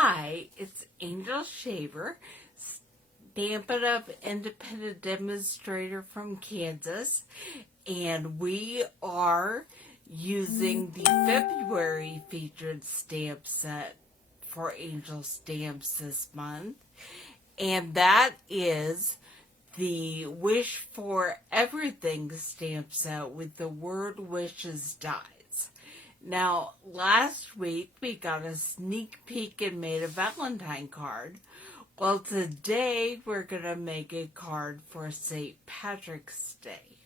Hi, it's Angel Shaver, Stampin Up independent demonstrator from Kansas, and we are using the February featured stamp set for Angel Stamps this month, and that is the Wish for Everything stamp set with the word wishes dies. Now, last week we got a sneak peek and made a Valentine card. Well, today we're going to make a card for St. Patrick's Day.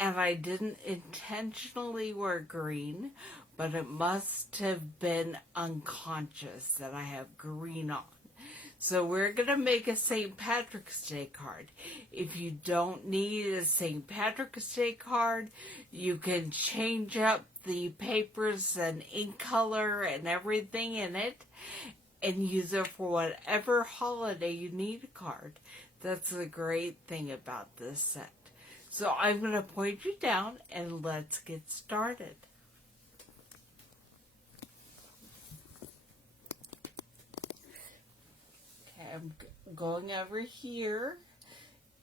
And I didn't intentionally wear green, but it must have been unconscious that I have green on. So we're going to make a St. Patrick's Day card. If you don't need a St. Patrick's Day card, you can change up the papers and ink color and everything in it and use it for whatever holiday you need a card. That's the great thing about this set. So I'm going to point you down and let's get started. I'm going over here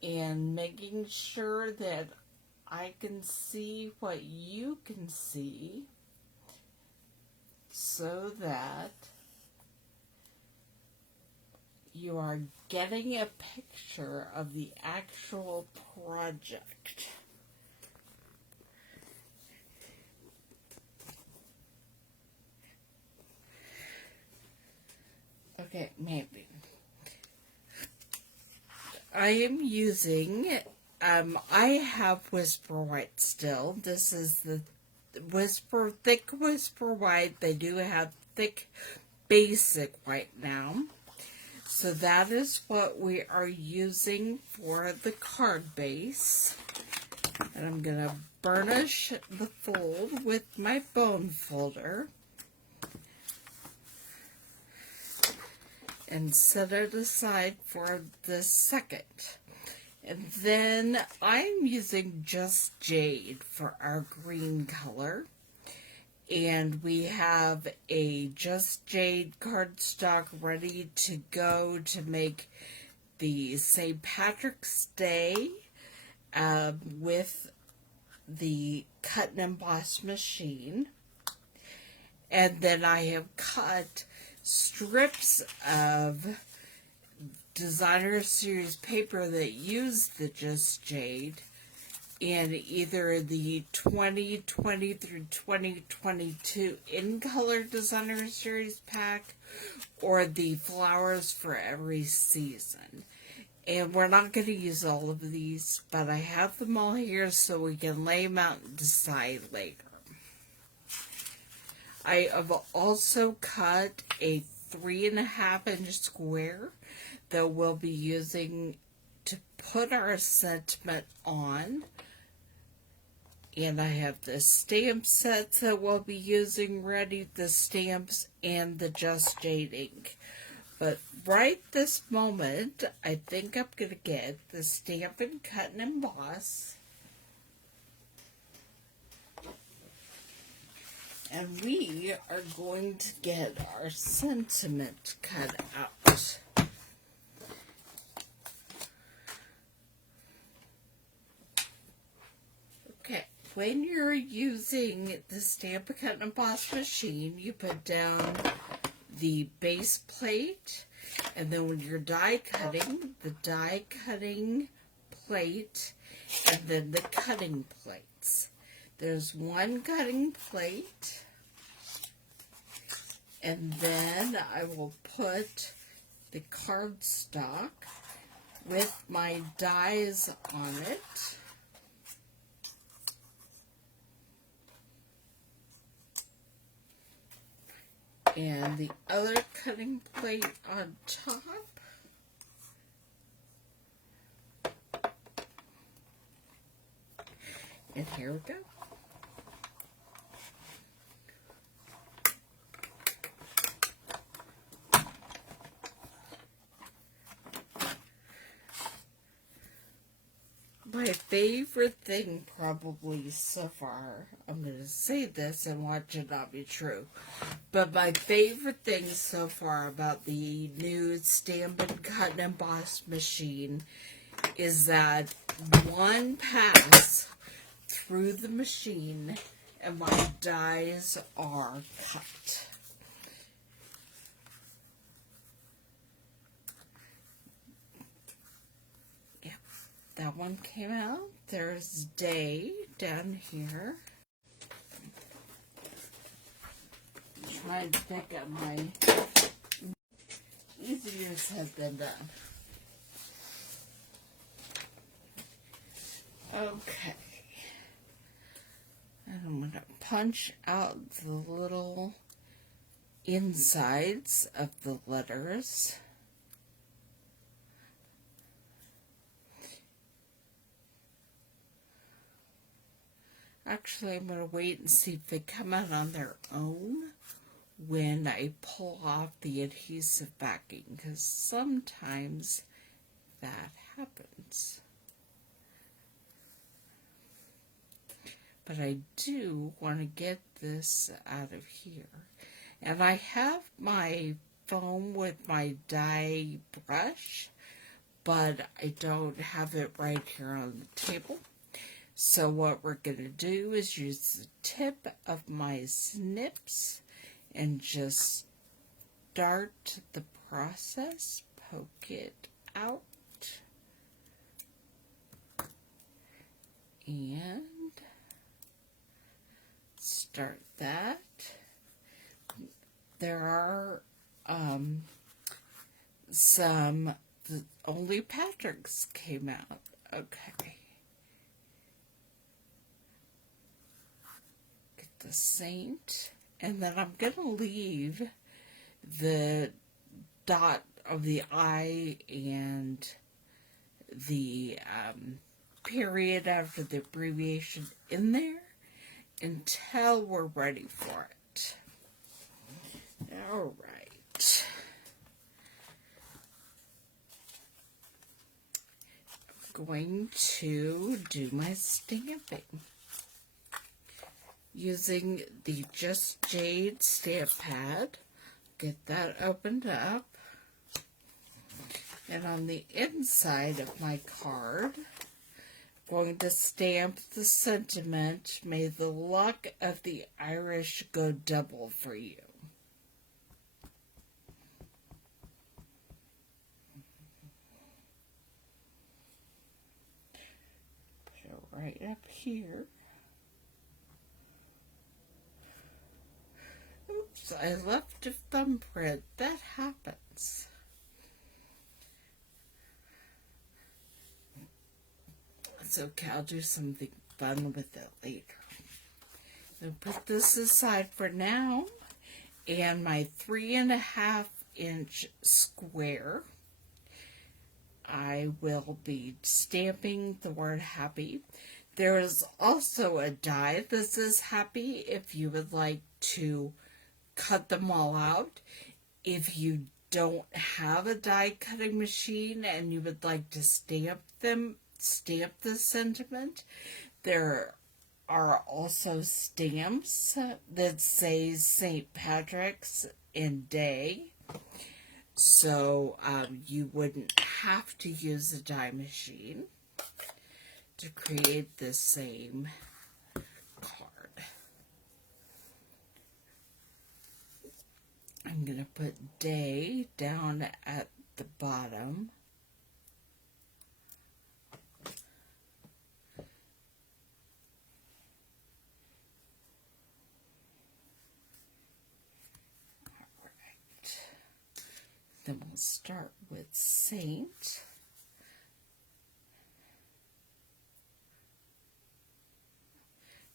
and making sure that I can see what you can see so that you are getting a picture of the actual project. Okay, maybe. I am using, I have Whisper White still. This is the thick Whisper White. They do have thick basic white now. So that is what we are using for the card base. And I'm going to burnish the fold with my bone folder. And set it aside for the second. And then I'm using Just Jade for our green color. And we have a Just Jade cardstock ready to go to make the St. Patrick's Day with the cut and emboss machine. And then I have cut strips of designer series paper that use the Just Jade in either the 2020 through 2022 in color designer series pack or the flowers for every season. And we're not going to use all of these, but I have them all here so we can lay them out and decide later. I have also cut a 3.5-inch square that we'll be using to put our sentiment on. And I have the stamp sets that we'll be using ready, the stamps and the Just Jade ink. But right this moment, I think I'm going to get the Stampin' Cut and Emboss. And we are going to get our sentiment cut out. Okay, when you're using the Stampin' Cut and Emboss machine, you put down the base plate, and then when you're die cutting, the die cutting plate, and then the cutting plates. There's one cutting plate, and then I will put the cardstock with my dies on it. And the other cutting plate on top. And here we go. My favorite thing probably so far, I'm going to say this and watch it not be true, but my favorite thing so far about the new Stampin' Cut and Emboss machine is that one pass through the machine and my dies are cut. That one came out. There's Day down here. Trying to pick up my easier said than done. Okay. And I'm going to punch out the little insides of the letters. Actually, I'm going to wait and see if they come out on their own when I pull off the adhesive backing, because sometimes that happens. But I do want to get this out of here. And I have my foam with my dye brush, but I don't have it right here on the table. So what we're going to do is use the tip of my snips and just start the process, poke it out, and start that. There are only Patrick's came out. Okay. The Saint, and then I'm going to leave the dot of the I and the period after the abbreviation in there until we're ready for it. All right. I'm going to do my stamping using the Just Jade stamp pad. Get that opened up. And on the inside of my card, I'm going to stamp the sentiment, "May the luck of the Irish go double for you." Put it right up here. Oops, I left a thumbprint. That happens. It's okay, I'll do something fun with it later. I'll put this aside for now. And my 3.5 inch square, I will be stamping the word happy. There is also a die that says happy if you would like to cut them all out. If you don't have a die cutting machine and you would like to stamp the sentiment, there are also stamps that say St. Patrick's and Day, so you wouldn't have to use a die machine to create the same card. I'm going to put Day down at the bottom. Alright. Then we'll start with Saint.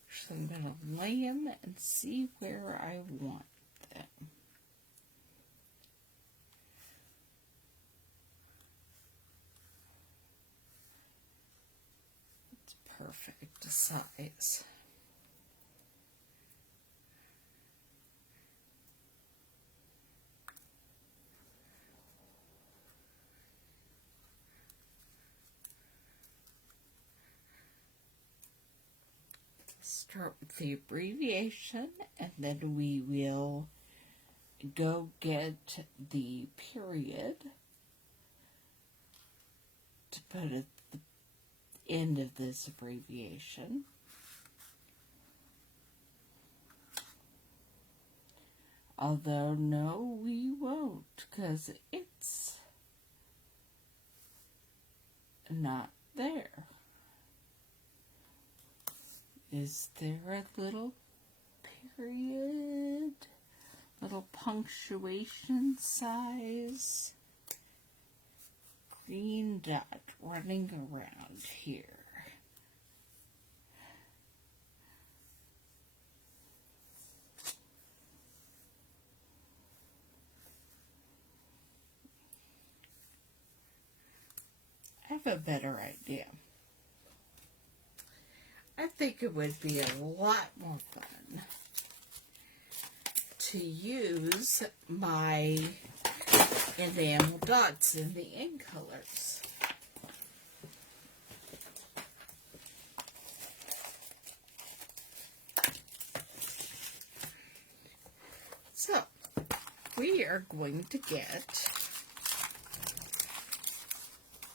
So I'm going to lay them and see where I want them. It's perfect size. start with the abbreviation, and then we will go get the period to put at the end of this abbreviation. Although, no, we won't, because it's not there. Is there a little period? Little punctuation size? Green dot running around here. I have a better idea. I think it would be a lot more fun to use my enamel dots in the ink colors. So, we are going to get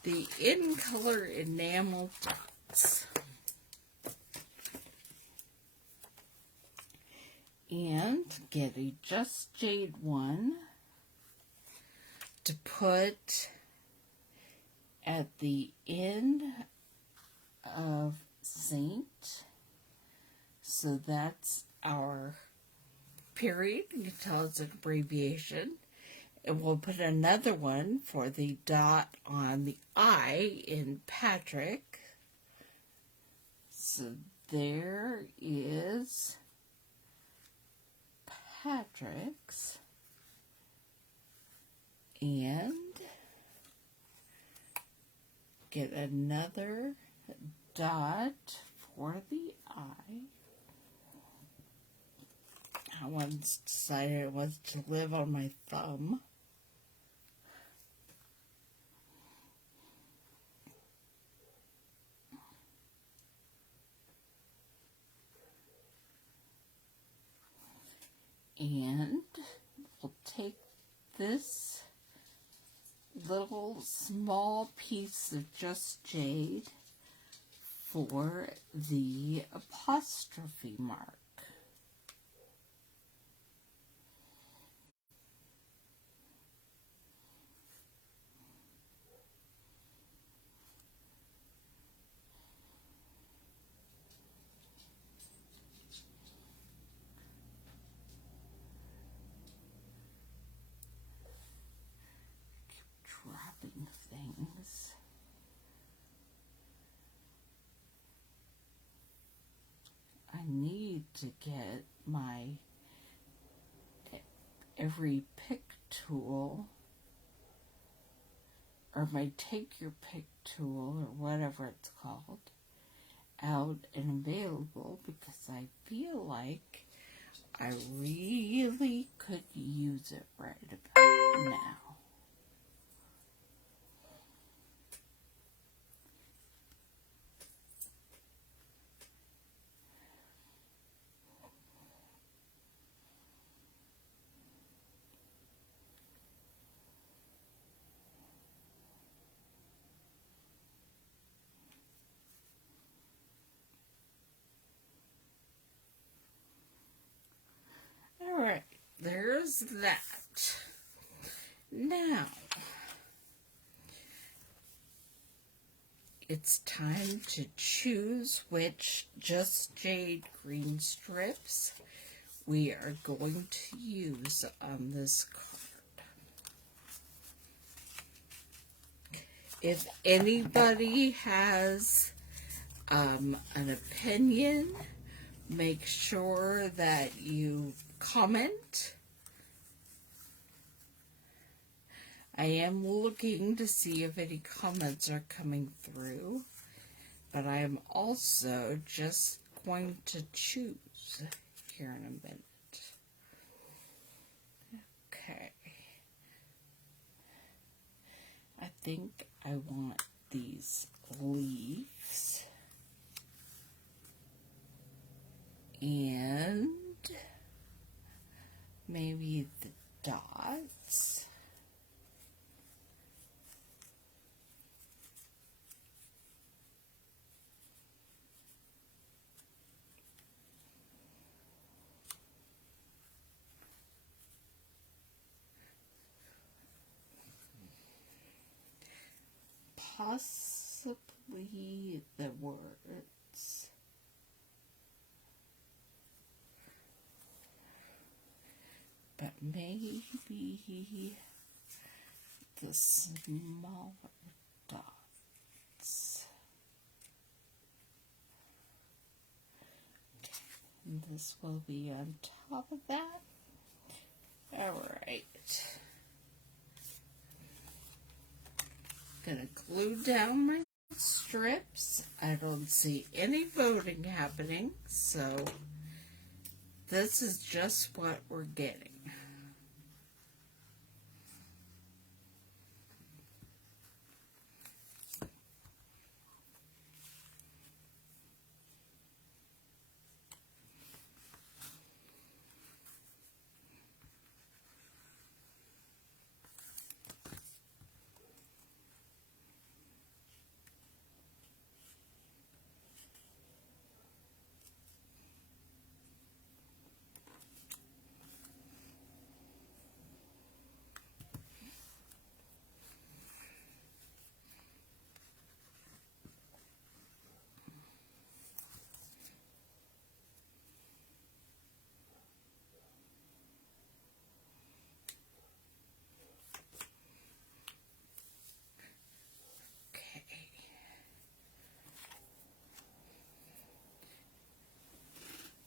the in color enamel dots. And get a Just Jade one to put at the end of Saint. So that's our period. You can tell it's an abbreviation. And we'll put another one for the dot on the I in Patrick. So there is Patrick's, and get another dot for the eye. I once decided it was to live on my thumb. And we'll take this little small piece of Just Jade for the apostrophe mark. Dropping things. I need to get my every pick tool, or my take your pick tool, or whatever it's called, out and available, because I feel like I really could use it right about now. Alright, there's that. Now, it's time to choose which Just Jade green strips we are going to use on this card. If anybody has an opinion, make sure that you comment. I am looking to see if any comments are coming through, but I am also just going to choose here in a minute. Okay. I think I want these leaves. and maybe the dots. Possibly the words. But maybe the smaller dots. And this will be on top of that. Alright. Gonna glue down my strips. I don't see any voting happening, so this is just what we're getting.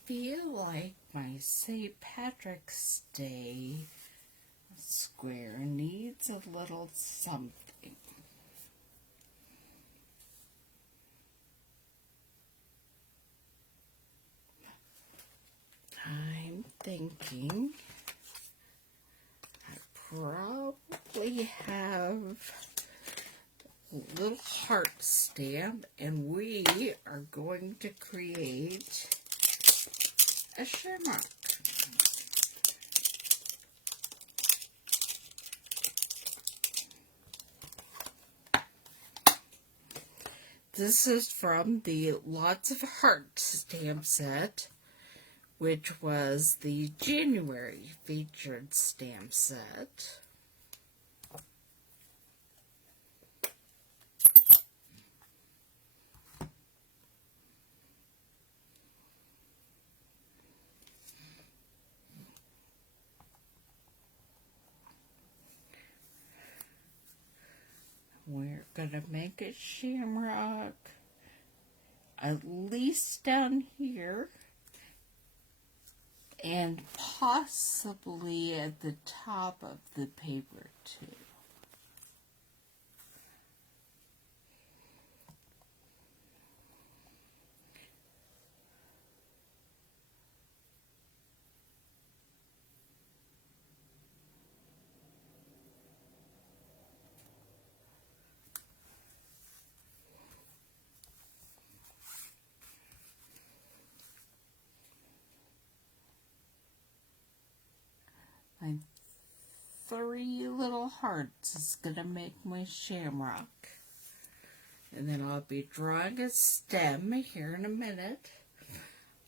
Feel like my St. Patrick's Day square needs a little something. I'm thinking I probably have a little heart stamp, and we are going to create a shamrock. This is from the Lots of Heart stamp set, which was the January featured stamp set. We're going to make a shamrock at least down here and possibly at the top of the paper too. My 3 little hearts is going to make my shamrock. And then I'll be drawing a stem here in a minute.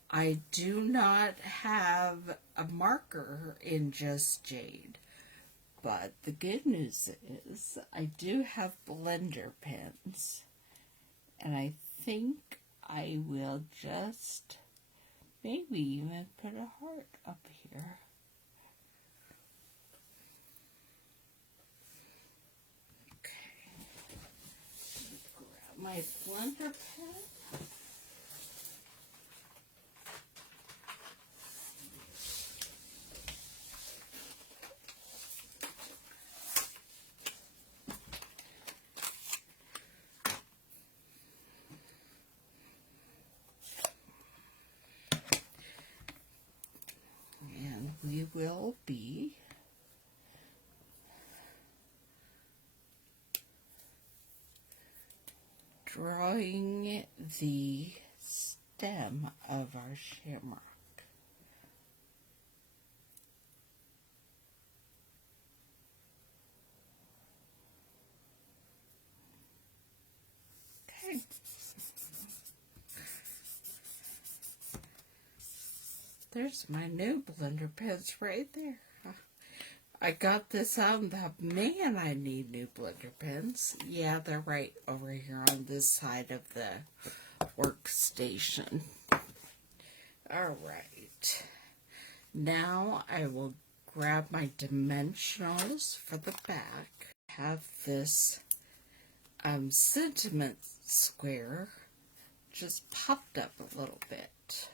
I do not have a marker in Just Jade. But the good news is I do have blender pens. And I think I will just maybe even put a heart up here. My blender pen. And we will be drawing the stem of our shamrock. Okay. There's my new blender pens right there. I got this out and thought, man, I need new blender pens. Yeah, they're right over here on this side of the workstation. Alright. Now I will grab my dimensionals for the back. Have this sentiment square just popped up a little bit.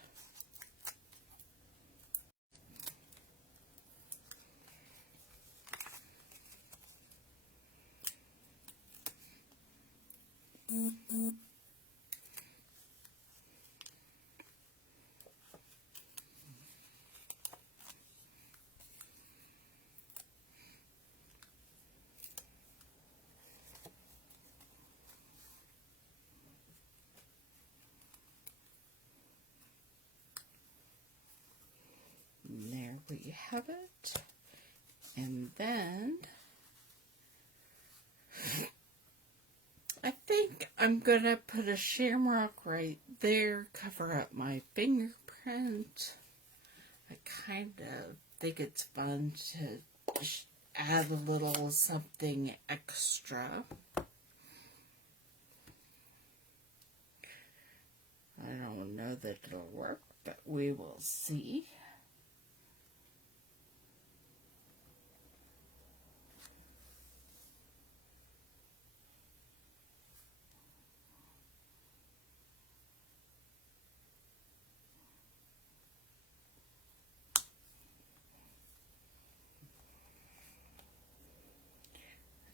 And there we have it. And then I think I'm gonna put a shamrock right there, cover up my fingerprint. I kind of think it's fun to add a little something extra. I don't know that it'll work, but we will see.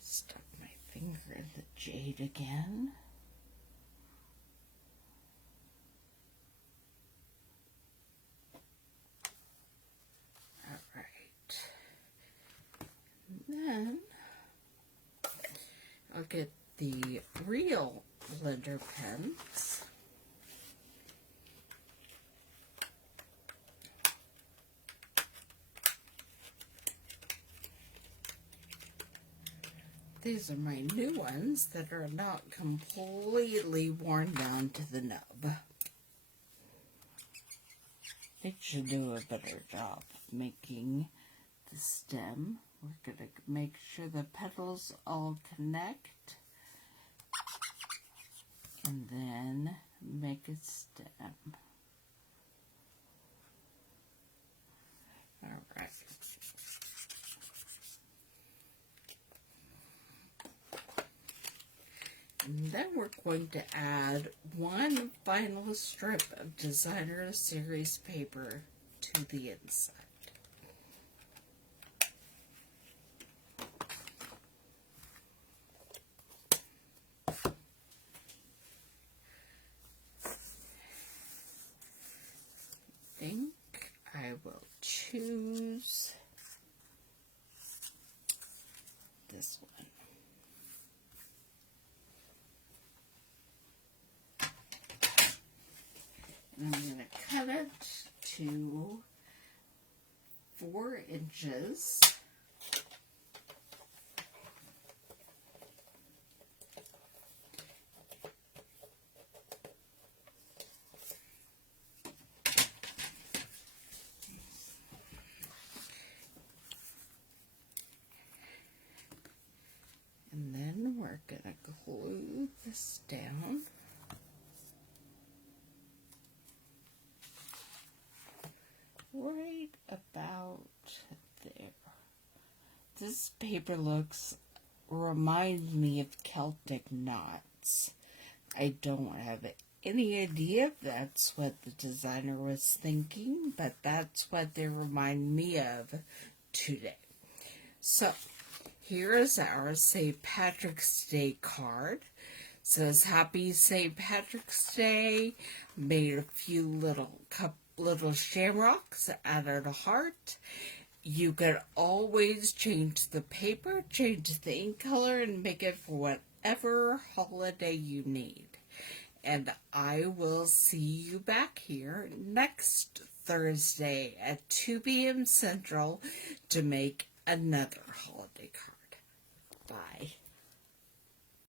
Stuck my finger in the jade again. Alright. Then I'll get the real blender pens. These are my new ones that are not completely worn down to the nub. They should do a better job of making the stem. We're going to make sure the petals all connect. And then make a stem. Alright. And then we're going to add one final strip of Designer Series paper to the inside. I think I will choose this one. And I'm going to cut it to 4 inches. And then we're going to glue this down. Right about there. This paper reminds me of Celtic knots. I don't have any idea if that's what the designer was thinking, but that's what they remind me of today. So, here is our St. Patrick's Day card. It says, Happy St. Patrick's Day. Made a few little shamrocks, added a heart. You can always change the paper, change the ink color, and make it for whatever holiday you need. And I will see you back here next Thursday at 2 p.m. Central to make another holiday card.